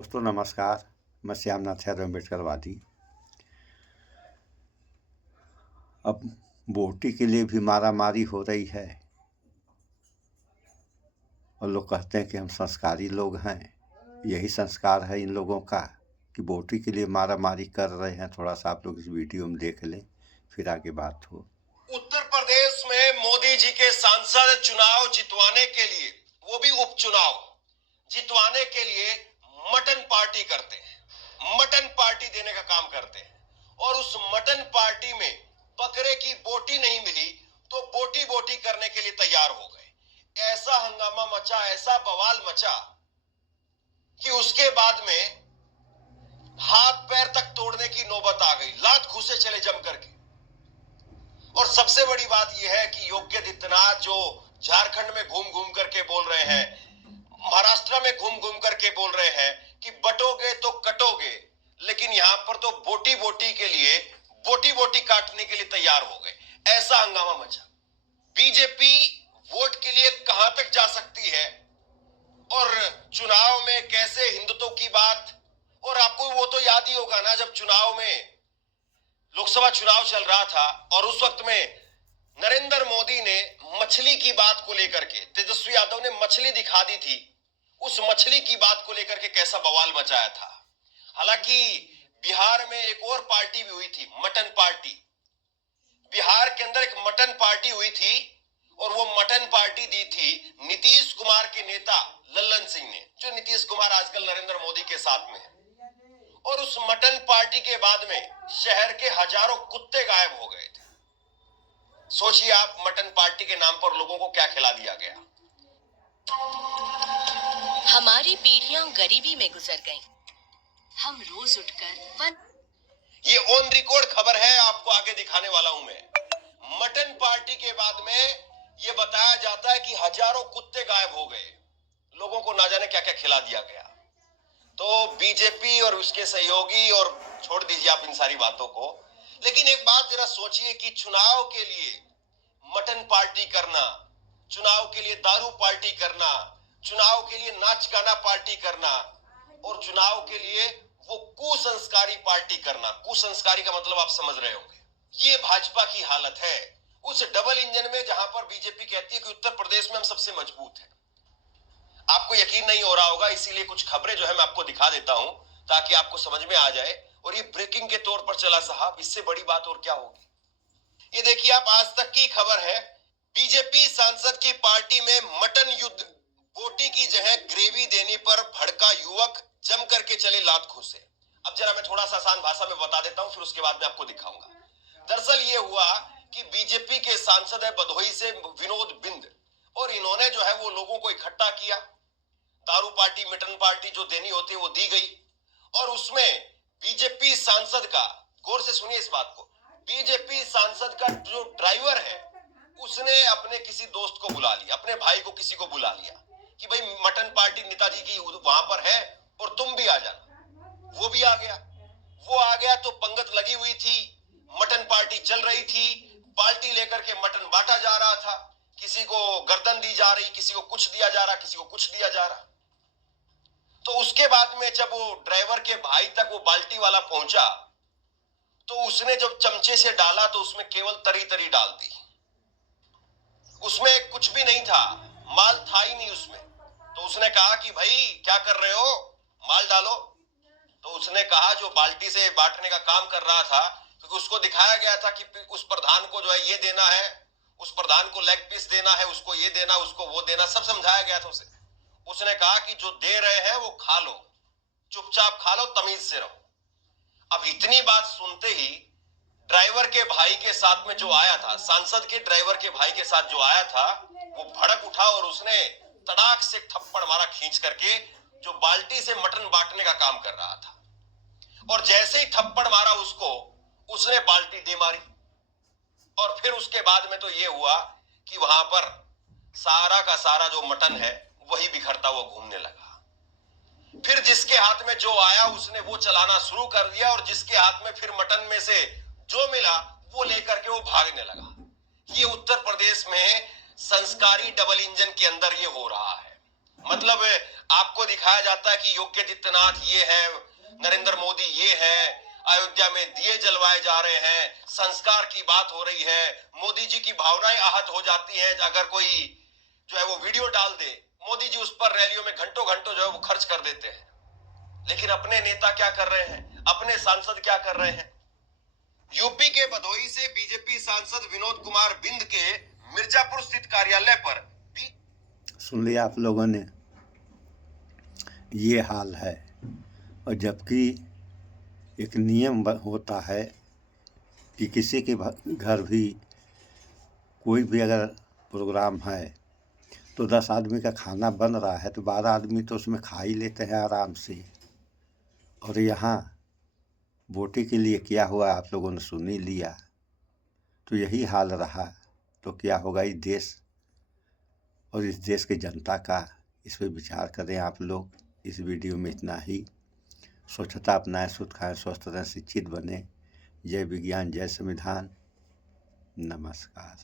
दोस्तों नमस्कार। मैं श्यामनाथ यादव अम्बेडकरवादी। अब वोटी के लिए भी मारामारी हो रही है और लोग कहते हैं कि हम संस्कारी लोग हैं। यही संस्कार है इन लोगों का कि वोटी के लिए मारामारी कर रहे हैं। थोड़ा सा आप लोग इस वीडियो में देख लें, फिर आगे बात हो। उत्तर प्रदेश में मोदी जी के सांसद चुनाव जितवाने के लिए, वो भी उपचुनाव जितवाने के लिए मटन पार्टी करते हैं, मटन पार्टी देने का काम करते हैं। और उस मटन पार्टी में बकरे की बोटी नहीं मिली तो बोटी बोटी करने के लिए तैयार हो गए। ऐसा हंगामा मचा, ऐसा बवाल मचा कि उसके बाद में हाथ पैर तक तोड़ने की नौबत आ गई। लात घुसे चले जम करके। और सबसे बड़ी बात यह है कि योगी आदित्यनाथ जो झारखंड में घूम घूम करके बोल रहे हैं, महाराष्ट्र में घूम घूम करके बोल रहे हैं कि बटोगे तो कटोगे, लेकिन यहां पर तो बोटी बोटी के लिए, बोटी बोटी काटने के लिए तैयार हो गए। ऐसा हंगामा मचा। बीजेपी वोट के लिए कहां तक जा सकती है और चुनाव में कैसे हिंदुत्व की बात। और आपको वो तो याद ही होगा ना, जब चुनाव में लोकसभा चुनाव चल रहा था और उस वक्त में नरेंद्र मोदी ने मछली की बात को लेकर के, तेजस्वी यादव ने मछली दिखा दी थी, उस मछली की बात को लेकर के कैसा बवाल मचाया था। हालांकि बिहार में एक और पार्टी भी हुई थी, मटन पार्टी। बिहार के अंदर एक मटन पार्टी हुई थी और वो मटन पार्टी दी थी नीतीश कुमार के नेता लल्लन सिंह ने, जो नीतीश कुमार आजकल नरेंद्र मोदी के साथ में है। और उस मटन पार्टी के बाद में शहर के हजारों कुत्ते गायब हो गए थे। सोचिए आप, मटन पार्टी के नाम पर लोगों को क्या खिला दिया गया। हमारी पीढ़ियां गरीबी में गुजर गईं। हम रोज उठकर ये ऑन रिकॉर्ड खबर है, आपको आगे दिखाने वाला हूं मैं। मटन पार्टी के बाद में ये बताया जाता है कि हजारों कुत्ते गायब हो गए, लोगों को ना जाने क्या क्या खिला दिया गया। तो बीजेपी और उसके सहयोगी, और छोड़ दीजिए आप इन सारी बातों को, लेकिन एक बात जरा सोचिए कि चुनाव के लिए मटन पार्टी करना, चुनाव के लिए दारू पार्टी करना, चुनाव के लिए नाच गाना पार्टी करना, और चुनाव के लिए वो कुसंस्कारी पार्टी करना। कुसंस्कारी का मतलब आप समझ रहे होंगे। ये भाजपा की हालत है, उस डबल इंजन में जहां पर बीजेपी कहती है कि उत्तर प्रदेश में हम सबसे मजबूत हैं। आपको यकीन नहीं हो रहा होगा, इसीलिए कुछ खबरें जो है मैं आपको दिखा देता हूं ताकि आपको समझ में आ जाए। और ये ब्रेकिंग के तौर पर चला साहब, इससे बड़ी बात और क्या होगी। ये देखिए आप, आज तक की खबर है, बीजेपी सांसद की पार्टी में मटन युद्ध, बोटी की जगह ग्रेवी देने पर भड़का युवक, जम करके चले लात घुसे। अब जरा मैं थोड़ा सा आसान भाषा में बता देता हूं, फिर उसके बाद मैं आपको दिखाऊंगा। दरअसल ये हुआ कि बीजेपी के सांसद है भदोही से विनोद बिंद, और इन्होंने जो है वो लोगों को इकट्ठा किया। दारू पार्टी, मटन पार्टी जो देनी होती है वो दी गई। और उसमें बीजेपी सांसद का, गौर से सुनिए इस बात को, बीजेपी सांसद का जो ड्राइवर है उसने अपने किसी दोस्त को बुला लिया, अपने भाई को किसी को बुला लिया कि भाई मटन पार्टी नेताजी की वहां पर है और तुम भी आ जाना। वो भी आ गया। वो आ गया तो पंगत लगी हुई थी, मटन पार्टी चल रही थी, बाल्टी लेकर के मटन बांटा जा रहा था। किसी को गर्दन दी जा रही, किसी को कुछ दिया जा रहा, किसी को कुछ दिया जा रहा। तो उसके बाद में जब वो ड्राइवर के भाई तक वो बाल्टी वाला पहुंचा तो उसने जब चमचे से डाला तो उसमें केवल तरी तरी डाल दी, उसमें कुछ भी नहीं था, माल था ही नहीं उसमें। तो उसने कहा कि भाई क्या कर रहे हो, माल डालो। तो उसने कहा, जो बाल्टी से बांटने का काम कर रहा था, क्योंकि उसको दिखाया गया था कि उस प्रधान को जो है ये देना है, उस प्रधान को लेग पीस देना है, उसको ये देना, उसको वो देना, सब समझाया गया था उसे। उसने कहा कि जो दे रहे हैं वो खा लो, चुपचाप खा लो, तमीज से रहो। अब इतनी बात सुनते ही ड्राइवर के भाई के साथ में जो आया था, सांसद के ड्राइवर के भाई के साथ जो आया था, वो भड़क उठा और उसने तड़ाक से थप्पड़ मारा खींच करके, जो बाल्टी से मटन बांटने का काम कर रहा था। और जैसे ही थप्पड़ मारा उसको, उसने बाल्टी दे मारी। और फिर उसके बाद में तो ये हुआ कि वहां पर सारा का सारा जो मटन है वही बिखरता हुआ घूमने लगा। फिर जिसके हाथ में जो आया उसने वो चलाना शुरू कर दिया, और जिसके हाथ में फिर मटन में से जो मिला वो लेकर के वो भागने लगा। ये उत्तर प्रदेश में संस्कारी डबल इंजन के अंदर ये हो रहा है। मतलब आपको दिखाया जाता है कि योगी आदित्यनाथ ये है, नरेंद्र मोदी ये है, अयोध्या में दिए जलवाए जा रहे हैं, संस्कार की बात हो रही है, मोदी जी की भावनाएं आहत हो जाती हैं अगर कोई जो है वो वीडियो डाल दे। मोदी जी उस पर रैलियों में घंटों घंटों जो है वो खर्च कर देते हैं। लेकिन अपने नेता क्या कर रहे हैं, अपने सांसद क्या कर रहे हैं? यूपी के भदोही से बीजेपी सांसद विनोद कुमार बिंद के मिर्जापुर स्थित कार्यालय पर सुन लिया आप लोगों ने, ये हाल है। और जबकि एक नियम होता है कि किसी के घर भी कोई भी अगर प्रोग्राम है तो 10 आदमी का खाना बन रहा है तो 12 आदमी तो उसमें खा ही लेते हैं आराम से। और यहाँ वोटिंग के लिए क्या हुआ आप लोगों ने सुन ही लिया। तो यही हाल रहा तो क्या होगा इस देश और इस देश की जनता का, इस पर विचार करें आप लोग। इस वीडियो में इतना ही। स्वच्छता अपनाएं, शुद्ध खाएं, स्वस्थ रहें, शिक्षित बने। जय विज्ञान, जय संविधान। नमस्कार।